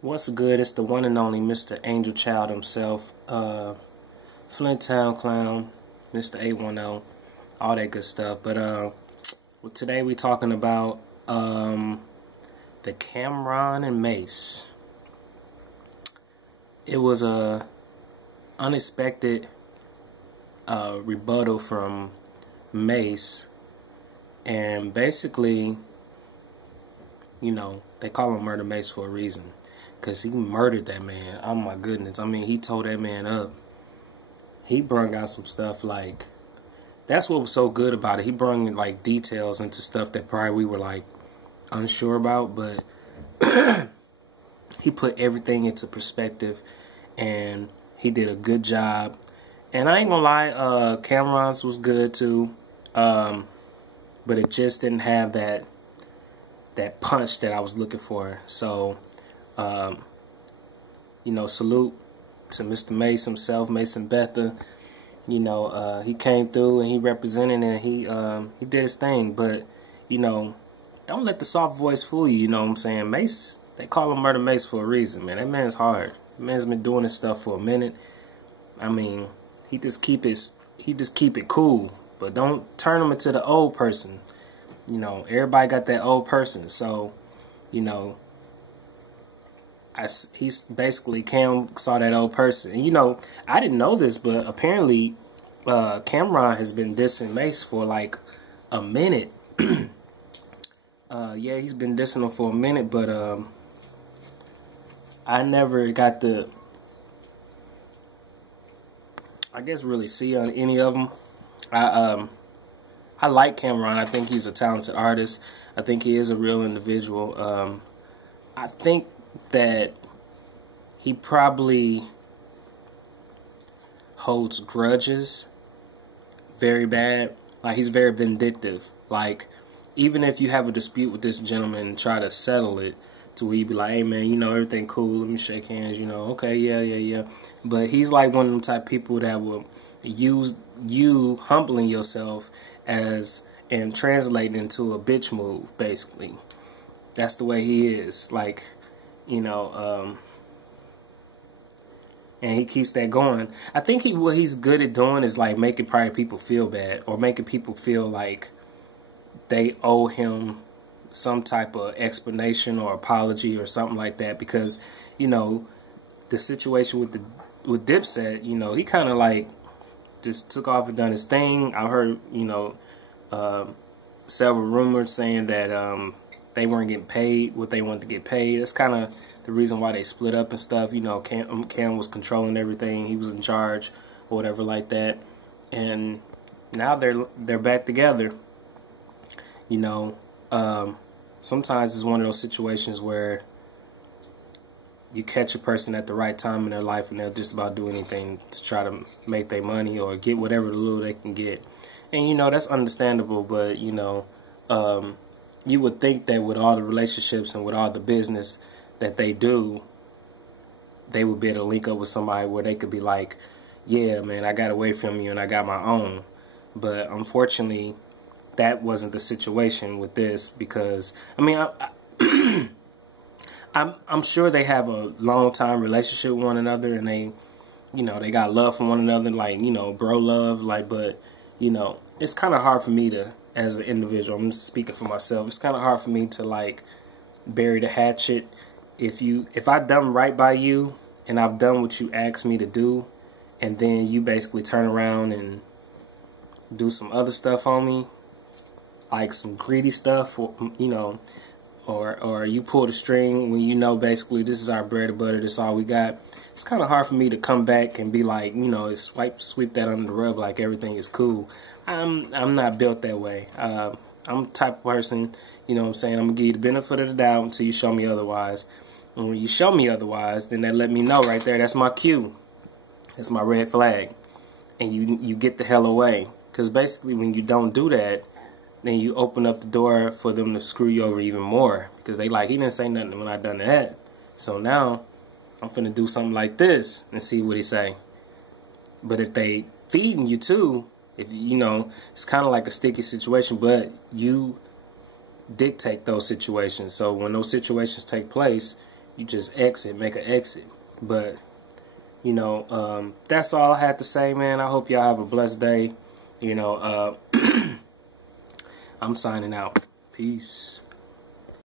What's good? It's the one and only Mr. Angel Child himself, Flint Town Clown, Mr. 810, all that good stuff. But today we talking about the Cameron and Mase. It was a unexpected rebuttal from Mase, and basically, you know, they call him Murder Mase for a reason. Because he murdered that man. Oh my goodness. I mean, he tore that man up. He brung out some stuff like... That's what was so good about it. He brung like details into stuff that probably we were like unsure about. But he put everything into perspective. And he did a good job. And I ain't gonna lie, Cameron's was good too. But it just didn't have that punch that I was looking for. So... you know, salute to Mr. Mase himself, Mason Betha. You know, he came through and he represented and he did his thing. But, you know, don't let the soft voice fool you, you know what I'm saying? Mase, they call him Murder Mase for a reason, man. That man's hard. That man's been doing this stuff for a minute. I mean, he just keep it cool. But don't turn him into the old person. You know, everybody got that old person. So, you know, he's basically, Cam saw that old person. And, you know, I didn't know this, but apparently Cameron has been dissing Mase for like a minute. Yeah, he's been dissing him for a minute, but I never got to, I guess, really see on any of them. I like Cameron. I think he's a talented artist. I think he is a real individual. I think that he probably holds grudges very bad. Like, he's very vindictive. Like, even if you have a dispute with this gentleman and try to settle it to where you be like, hey man, you know, everything cool, let me shake hands, you know, okay, yeah. But he's like one of them type of people that will use you humbling yourself as and translate into a bitch move, basically. That's the way he is. Like, you know, and he keeps that going. I think what he's good at doing is like making probably people feel bad, or making people feel like they owe him some type of explanation or apology or something like that. Because, you know, the situation with Dipset, you know, he kind of like just took off and done his thing. I heard, you know, several rumors saying that they weren't getting paid what they wanted to get paid. That's kind of the reason why they split up and stuff. You know, Cam was controlling everything. He was in charge or whatever like that. And now they're back together. You know, sometimes it's one of those situations where you catch a person at the right time in their life and they'll just about do anything to try to make their money or get whatever little they can get. And, you know, that's understandable, but, you know, you would think that with all the relationships and with all the business that they do, they would be able to link up with somebody where they could be like, yeah, man, I got away from you and I got my own. But unfortunately, that wasn't the situation with this, because, I mean, I'm sure they have a long-time relationship with one another, and they, you know, they got love for one another, like, you know, bro love, like, but, you know, it's kind of hard for me to, as an individual, I'm speaking for myself, it's kind of hard for me to, like, bury the hatchet. If I've done right by you, and I've done what you asked me to do, and then you basically turn around and do some other stuff on me, like some greedy stuff, or, you know, or you pull the string when you know basically this is our bread and butter, this is all we got. It's kind of hard for me to come back and be like, you know, sweep that under the rug like everything is cool. I'm not built that way. I'm the type of person, you know what I'm saying, I'm going to give you the benefit of the doubt until you show me otherwise. And when you show me otherwise, then that let me know right there, that's my cue. That's my red flag. And you get the hell away. Because basically when you don't do that, then you open up the door for them to screw you over even more. Because they like, he didn't say nothing when I done that. So now, I'm finna do something like this and see what he say. But if they feeding you too, if you know, it's kind of like a sticky situation, but you dictate those situations. So when those situations take place, you just exit, make an exit. But, you know, that's all I had to say, man. I hope y'all have a blessed day. You know, I'm signing out. Peace.